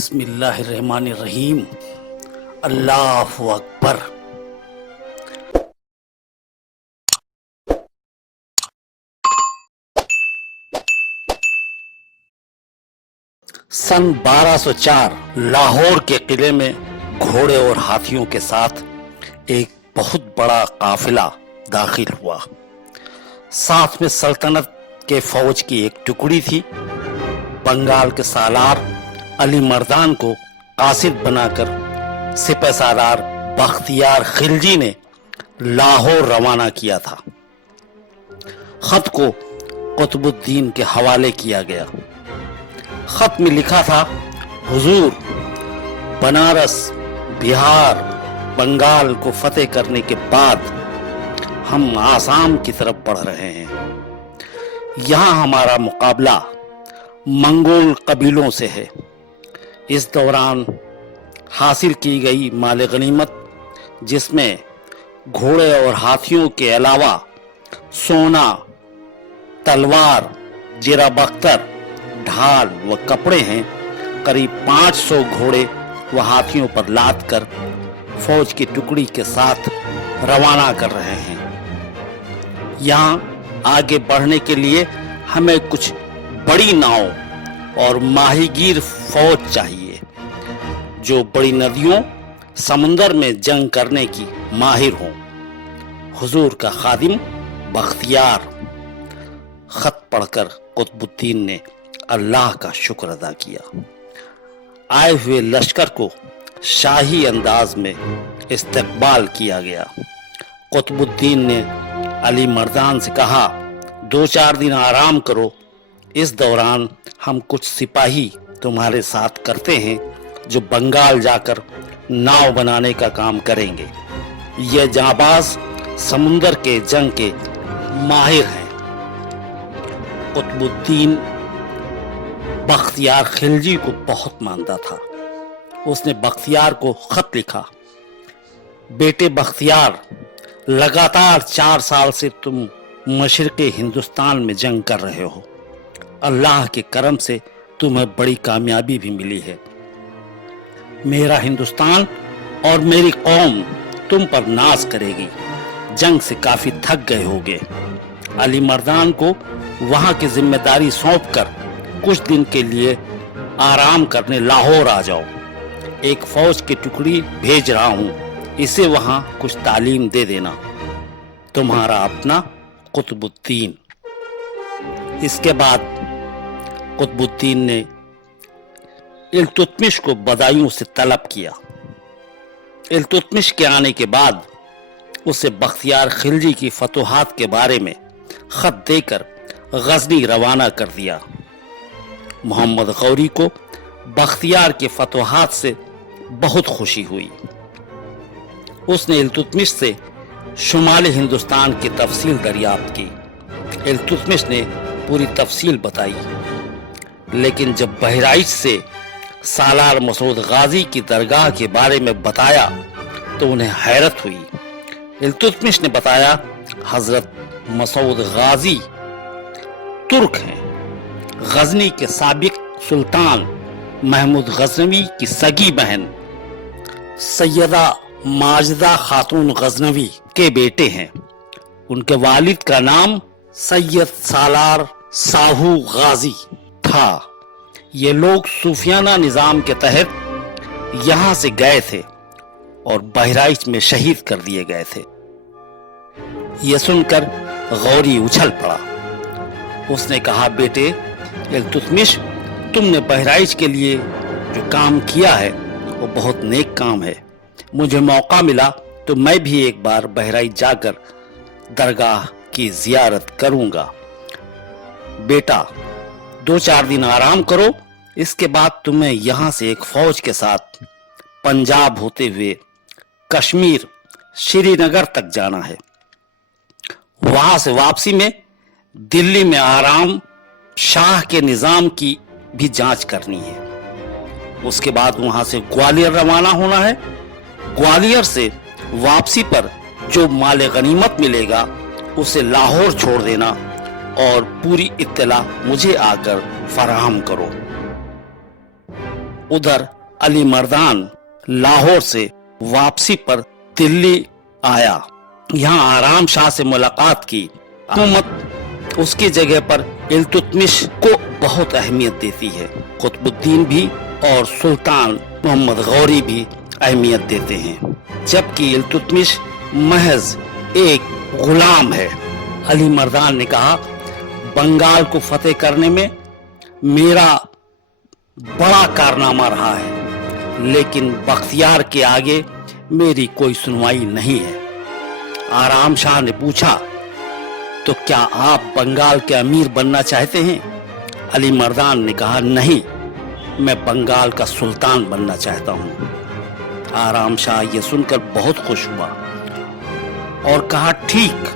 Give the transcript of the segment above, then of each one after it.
बिस्मिल्लाहिर्रहमानिर्रहीम। अल्लाहु अकबर। सन 1204 लाहौर के किले में घोड़े और हाथियों के साथ एक बहुत बड़ा काफिला दाखिल हुआ। साथ में सल्तनत के फौज की एक टुकड़ी थी। बंगाल के सालार अली मर्दान को कासिद बनाकर सिपह सालार बख्तियार खिलजी ने लाहौर रवाना किया था। खत को कुतुबुद्दीन के हवाले किया गया। खत में लिखा था, हुजूर, बनारस, बिहार, बंगाल को फतेह करने के बाद हम आसाम की तरफ बढ़ रहे हैं। यहाँ हमारा मुकाबला मंगोल कबीलों से है। इस दौरान हासिल की गई माल गनीमत, जिसमें घोड़े और हाथियों के अलावा सोना, तलवार, जीरा बख्तर, ढाल व कपड़े हैं, करीब 500 घोड़े व हाथियों पर लाद कर फौज की टुकड़ी के साथ रवाना कर रहे हैं। यहाँ आगे बढ़ने के लिए हमें कुछ बड़ी नाव और माहीगीर फौज चाहिए, जो बड़ी नदियों, समुंदर में जंग करने की माहिर हों। हुजूर का खादिम बख्तियार। खत पढ़कर कुतुबुद्दीन ने अल्लाह का शुक्र अदा किया। आए हुए लश्कर को शाही अंदाज में इस्तकबाल किया गया। कुतुबुद्दीन ने अली मर्दान से कहा, 2-4 दिन आराम करो। इस दौरान हम कुछ सिपाही तुम्हारे साथ करते हैं, जो बंगाल जाकर नाव बनाने का काम करेंगे। ये जाबाज समुंदर के जंग के माहिर हैं। कुतुबुद्दीन बख्तियार खिलजी को बहुत मानता था। उसने बख्तियार को खत लिखा, बेटे बख्तियार, लगातार 4 साल से तुम मशरिक़े हिंदुस्तान में जंग कर रहे हो। अल्लाह के करम से तुम्हें बड़ी कामयाबी भी मिली है। मेरा हिंदुस्तान और मेरी कौम तुम पर नाज करेगी। जंग से काफी थक गए होगे। अली मर्दान को वहां की जिम्मेदारी सौंपकर कुछ दिन के लिए आराम करने लाहौर आ जाओ। एक फौज की टुकड़ी भेज रहा हूं, इसे वहां कुछ तालीम दे देना। तुम्हारा अपना कुतुबुद्दीन। इसके बाद कुतुबुद्दीन ने इल्तुतमिश को बदायूं से तलब किया। इल्तुतमिश के आने के बाद उसे बख्तियार खिलजी की फतुहात के बारे में खत देकर गजनी रवाना कर दिया। मोहम्मद गौरी को बख्तियार के फतुहात से बहुत खुशी हुई। उसने इल्तुतमिश से शुमाली हिंदुस्तान की तफसील दरियाफ्त की। इल्तुतमिश ने पूरी तफसील बताई, लेकिन जब बहराइच से सालार मसूद गाजी की दरगाह के बारे में बताया तो उन्हें हैरत हुई। इल्तुतमिश ने बताया, हजरत मसूद गाजी तुर्क हैं। गजनी के साबिक सुल्तान महमूद गजनवी की सगी बहन सैयदा माजिदा खातून गजनवी के बेटे हैं। उनके वालिद का नाम सैयद सालार साहू गाजी था। ये लोग सूफियाना निजाम के तहत यहां से गए थे और बहराइच में शहीद कर दिए गए थे। यह सुनकर गौरी उछल पड़ा। उसने कहा, बेटे इल्तुतमिश, तुमने बहराइच के लिए जो काम किया है वो बहुत नेक काम है। मुझे मौका मिला तो मैं भी एक बार बहराइच जाकर दरगाह की जियारत करूंगा। बेटा, 2-4 दिन आराम करो। इसके बाद तुम्हें यहां से एक फौज के साथ पंजाब होते हुए कश्मीर, श्रीनगर तक जाना है। वहां से वापसी में दिल्ली में आराम शाह के निजाम की भी जांच करनी है। उसके बाद वहां से ग्वालियर रवाना होना है। ग्वालियर से वापसी पर जो माल गनीमत मिलेगा उसे लाहौर छोड़ देना और पूरी इत्तला मुझे आकर फराहम करो। उधर अली मर्दान लाहौर से वापसी पर दिल्ली आया। यहाँ आराम शाह से मुलाकात की। हुकूमत उसकी जगह पर इल्तुतमिश को बहुत अहमियत देती है। कुतुबुद्दीन भी और सुल्तान मोहम्मद गौरी भी अहमियत देते हैं, जबकि इल्तुतमिश महज एक गुलाम है। अली मर्दान ने कहा, बंगाल को फतेह करने में मेरा बड़ा कारनामा रहा है, लेकिन बख्तियार के आगे मेरी कोई सुनवाई नहीं है। आराम शाह ने पूछा, तो क्या आप बंगाल के अमीर बनना चाहते हैं? अली मर्दान ने कहा, नहीं, मैं बंगाल का सुल्तान बनना चाहता हूँ। आराम शाह ये सुनकर बहुत खुश हुआ और कहा, ठीक,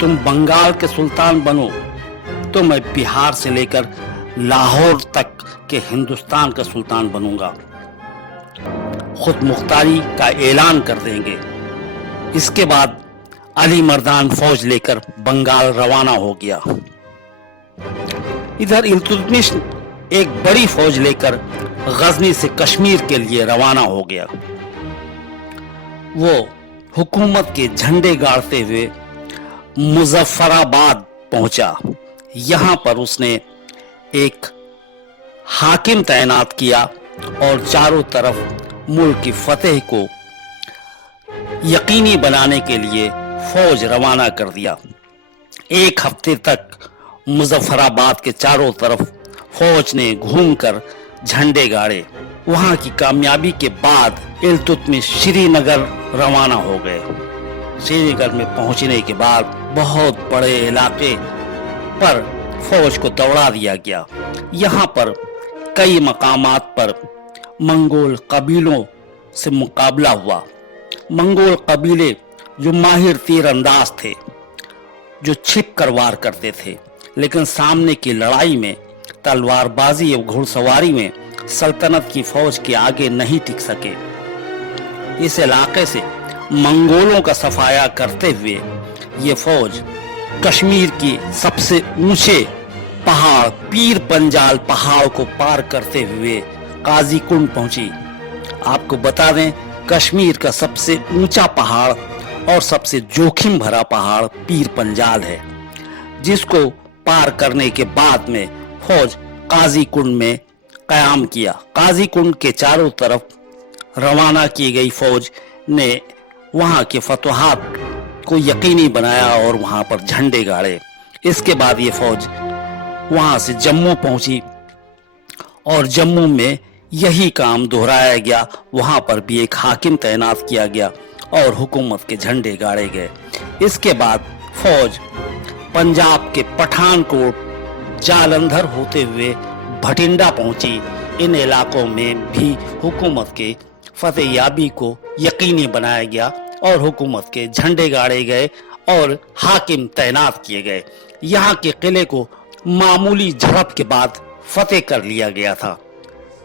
तुम बंगाल के सुल्तान बनो तो मैं बिहार से लेकर लाहौर तक के हिंदुस्तान का सुल्तान बनूंगा। खुद मुख्तारी का ऐलान कर देंगे। इसके बाद अली मर्दान फौज लेकर बंगाल रवाना हो गया। इधर इल्तुतमिश एक बड़ी फौज लेकर गजनी से कश्मीर के लिए रवाना हो गया। वो हुकूमत के झंडे गाड़ते हुए मुजफ्फराबाद पहुंचा। यहाँ पर उसने एक हाकिम तैनात किया और चारों तरफ मुल्क की फतेह को यकीनी बनाने के लिए फौज रवाना कर दिया। एक हफ्ते तक मुजफ्फराबाद के चारों तरफ फौज ने घूमकर झंडे गाड़े। वहां की कामयाबी के बाद इल्तुतमिश श्रीनगर रवाना हो गए। श्रीनगर में पहुंचने के बाद बहुत बड़े इलाके पर फौज को दौड़ा दिया गया। यहाँ पर कई मकामात पर मंगोल कबीलों से मुकाबला हुआ। मंगोल कबीले जो माहिर तीरंदाज थे, जो छिप कर वार करते थे, लेकिन सामने की लड़ाई में तलवारबाजी और घुड़सवारी में सल्तनत की फौज के आगे नहीं टिक सके। इस इलाके से मंगोलों का सफाया करते हुए ये फौज कश्मीर की सबसे ऊंचे पहाड़ पीर पंजाल पहाड़ को पार करते हुए काजी कुंड पहुंची। आपको बता दें, कश्मीर का सबसे ऊंचा पहाड़ और सबसे जोखिम भरा पहाड़ पीर पंजाल है, जिसको पार करने के बाद में फौज काजी कुंड में कयाम किया। काजी कुंड के चारों तरफ रवाना की गई फौज ने वहां के फतवाहात को यकीनी बनाया और वहां पर झंडे गाड़े। इसके बाद ये फौज वहां से जम्मू पहुंची और जम्मू में यही काम दोहराया गया। वहां पर भी एक हाकिम तैनात किया गया और हुकूमत के झंडे गाड़े गए। इसके बाद फौज पंजाब के पठानकोट जालंधर होते हुए भटिंडा पहुंची। इन इलाकों में भी हुकूमत के फतेहयाबी को यकीनी बनाया गया और हुकूमत के झंडे गाड़े गए और हाकिम तैनात किए गए। यहाँ के किले को मामूली झड़प के बाद फतेह कर लिया गया था।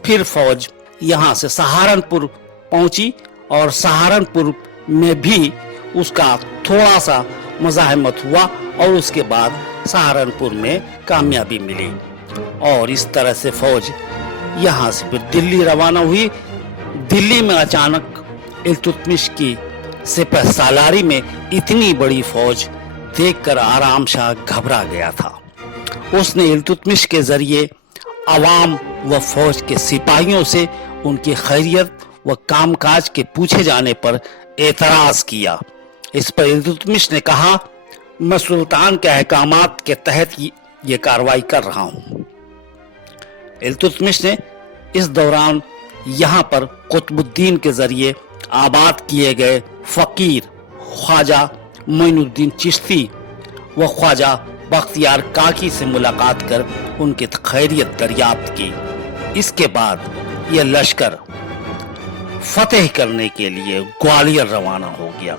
फिर फौज यहाँ से सहारनपुर पहुंची और सहारनपुर में भी उसका थोड़ा सा मुजाहिमत हुआ और उसके बाद सहारनपुर में कामयाबी मिली और इस तरह से फौज यहाँ से फिर दिल्ली रवाना हुई। दिल्ली में अचानक इल्तुतमिश की सिपह सालारी में इतनी बड़ी फौज देखकर आराम शाह घबरा गया था। उसने इल्तुतमिश के जरिए अवाम व फौज के सिपाहियों से उनकी खैरियत व कामकाज के पूछे जाने पर एतराज किया। इस पर इल्तुतमिश ने कहा, मैं सुल्तान के अहकामात के तहत ये कार्रवाई कर रहा हूं। इल्तुतमिश ने इस दौरान यहाँ पर कुतुबुद्दीन के जरिए आबाद किए गए फकीर ख्वाजा मोइनुद्दीन चिश्ती व ख्वाजा बख्तियार काकी से मुलाकात कर उनकी खैरियत दरियाफ्त की। इसके बाद यह लश्कर फतेह करने के लिए ग्वालियर रवाना हो गया।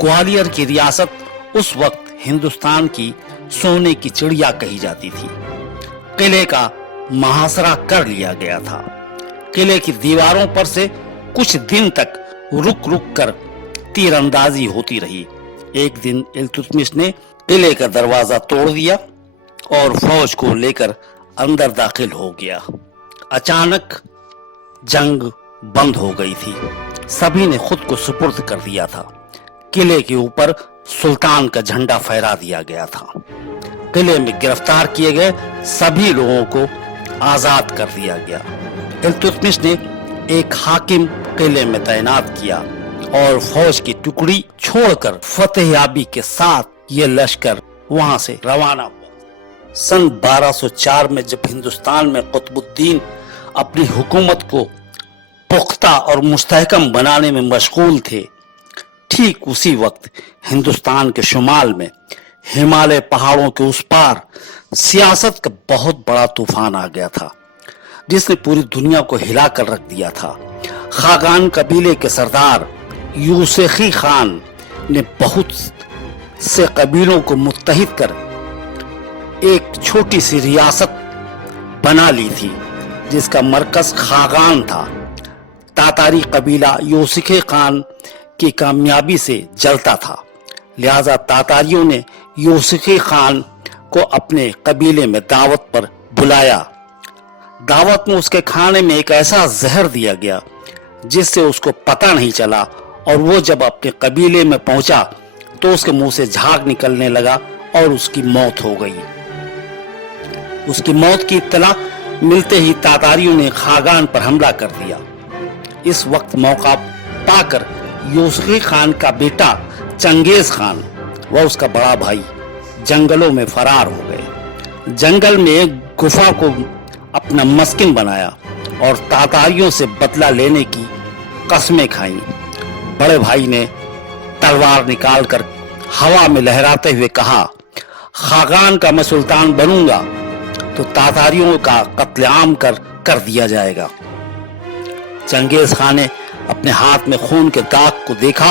ग्वालियर की रियासत उस वक्त हिंदुस्तान की सोने की चिड़िया कही जाती थी। किले का मुहासरा कर लिया गया था। किले की दीवारों पर से कुछ दिन तक रुक रुक कर तीरंदाजी होती रही। एक दिन इल्तुतमिश ने किले का दरवाजा तोड़ दिया और फौज को लेकर अंदर दाखिल हो गया। अचानक जंग बंद हो गई थी। सभी ने खुद को सुपुर्द कर दिया था। किले के ऊपर सुल्तान का झंडा फहरा दिया गया था। किले में गिरफ्तार किए गए सभी लोगों को आजाद कर दिया गया। इल्तुतमिश ने एक हाकिम किले में तैनात किया और फौज की टुकड़ी छोड़कर फतेहयाबी के साथ ये लश्कर वहां से रवाना हुआ। सन 1204 में जब हिंदुस्तान में कुतुबुद्दीन अपनी हुकूमत को पुख्ता और मुस्तहकम बनाने में मशगूल थे, ठीक उसी वक्त हिंदुस्तान के शुमाल में हिमालय पहाड़ों के उस पार सियासत का बहुत बड़ा तूफान आ गया था, जिसने पूरी दुनिया को हिला कर रख दिया था। खागान कबीले के सरदार यूसुफी खान ने बहुत से कबीलों को मुत्तहिद कर एक छोटी सी रियासत बना ली थी, जिसका मरकज खागान था। तातारी कबीला यूसुफी खान की कामयाबी से जलता था, लिहाजा तातारियों ने यूसुफी खान को अपने कबीले में दावत पर बुलाया। दावत में उसके खाने में एक ऐसा जहर दिया गया जिससे उसको पता नहीं चला, और वो जब अपने कबीले में पहुंचा तो उसके मुंह से झाग निकलने लगा और उसकी मौत हो गई। उसकी मौत की इत्तला मिलते ही तातारियों ने खागान पर हमला कर दिया। इस वक्त मौका पाकर यूसुफी खान का बेटा चंगेज खान व उसका बड़ा भाई जंगलों में फरार हो गए। जंगल में एक गुफा को अपना मस्किन बनाया और तातारियों से बदला लेने की कस्में खाईं। बड़े भाई ने तलवार निकालकर हवा में लहराते हुए कहा, खागान का मैं सुल्तान बनूंगा तो तातारियों का कत्लेआम कर दिया जाएगा। चंगेज खान ने अपने हाथ में खून के दाग को देखा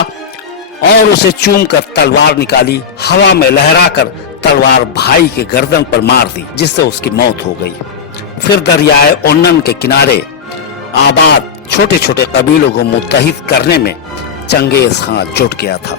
और उसे चूमकर तलवार निकाली। हवा में लहराकर तलवार भाई के गर्दन पर मार दी, जिससे उसकी मौत हो गई। फिर दरियाए ओन्नन के किनारे आबाद छोटे छोटे कबीलों को मुत्तहिद करने में चंगेज खान जुट गया था।